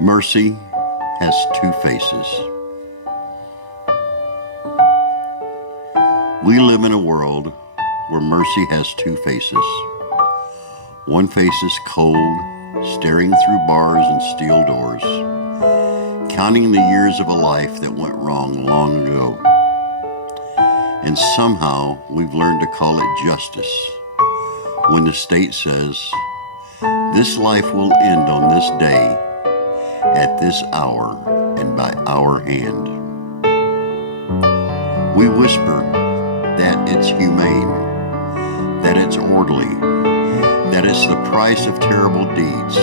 Mercy has two faces. We live in a world where mercy has two faces. One face is cold, staring through bars and steel doors, counting the years of a life that went wrong long ago. And somehow we've learned to call it justice when the state says, this life will end on this day, at this hour, and by our hand. We whisper that it's humane, that it's orderly, that it's the price of terrible deeds,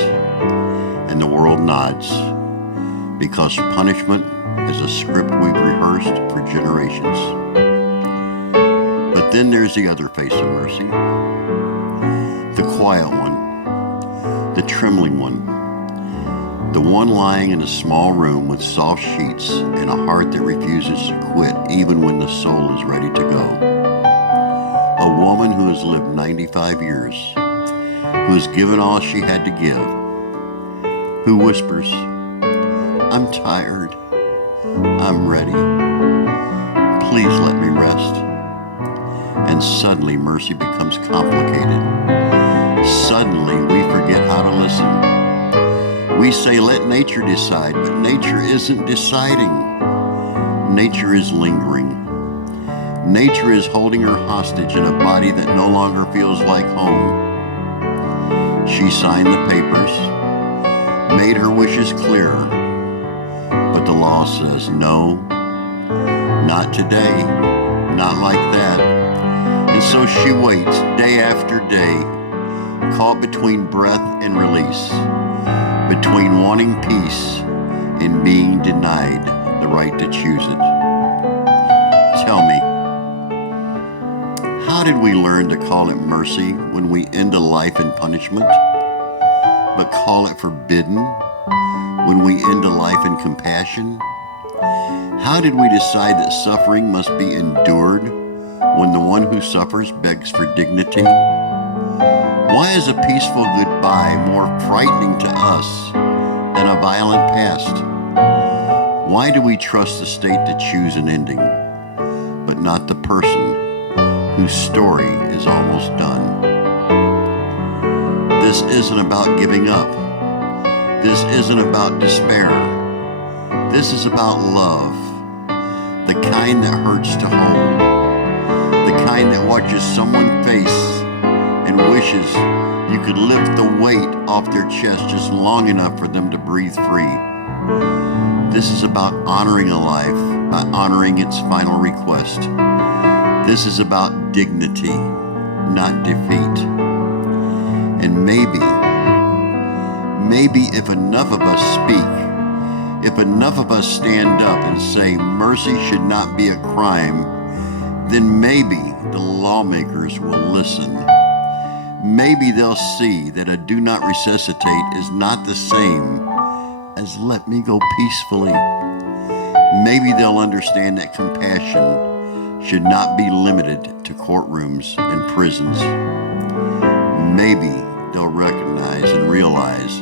and the world nods, because punishment is a script we've rehearsed for generations. But then there's the other face of mercy, the quiet one, the trembling one, the one lying in a small room with soft sheets and a heart that refuses to quit even when the soul is ready to go. A woman who has lived 95 years, who has given all she had to give, who whispers, I'm tired, I'm ready, please let me rest. And suddenly mercy becomes complicated. Suddenly we forget how to listen. We say, let nature decide, but nature isn't deciding. Nature is lingering. Nature is holding her hostage in a body that no longer feels like home. She signed the papers, made her wishes clear, but the law says no, not today, not like that. And so she waits day after day, caught between breath and release, between wanting peace and being denied the right to choose it. Tell me, how did we learn to call it mercy when we end a life in punishment, but call it forbidden when we end a life in compassion? How did we decide that suffering must be endured when the one who suffers begs for dignity? Why is a peaceful goodbye more frightening to us than a violent past? Why do we trust the state to choose an ending, but not the person whose story is almost done? This isn't about giving up. This isn't about despair. This is about love, the kind that hurts to hold, the kind that watches someone face and wishes you could lift the weight off their chest just long enough for them to breathe free. This is about honoring a life by honoring its final request. This is about dignity, not defeat. And maybe if enough of us speak, if enough of us stand up and say mercy should not be a crime, then maybe the lawmakers will listen. Maybe they'll see that a do not resuscitate is not the same as let me go peacefully. Maybe they'll understand that compassion should not be limited to courtrooms and prisons. Maybe they'll recognize and realize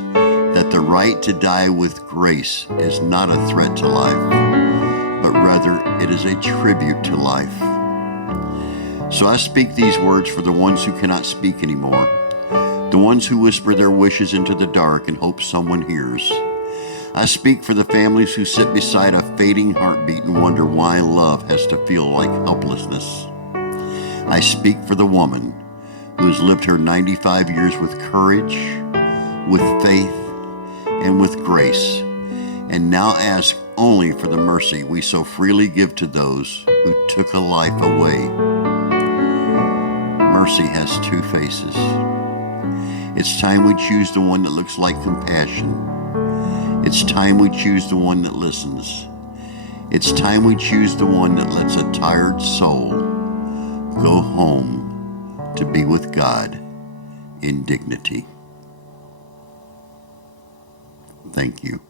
that the right to die with grace is not a threat to life, but rather it is a tribute to life. So I speak these words for the ones who cannot speak anymore, the ones who whisper their wishes into the dark and hope someone hears. I speak for the families who sit beside a fading heartbeat and wonder why love has to feel like helplessness. I speak for the woman who has lived her 95 years with courage, with faith, and with grace, and now ask only for the mercy we so freely give to those who took a life away. Mercy has two faces. It's time we choose the one that looks like compassion. It's time we choose the one that listens. It's time we choose the one that lets a tired soul go home to be with God in dignity. Thank you.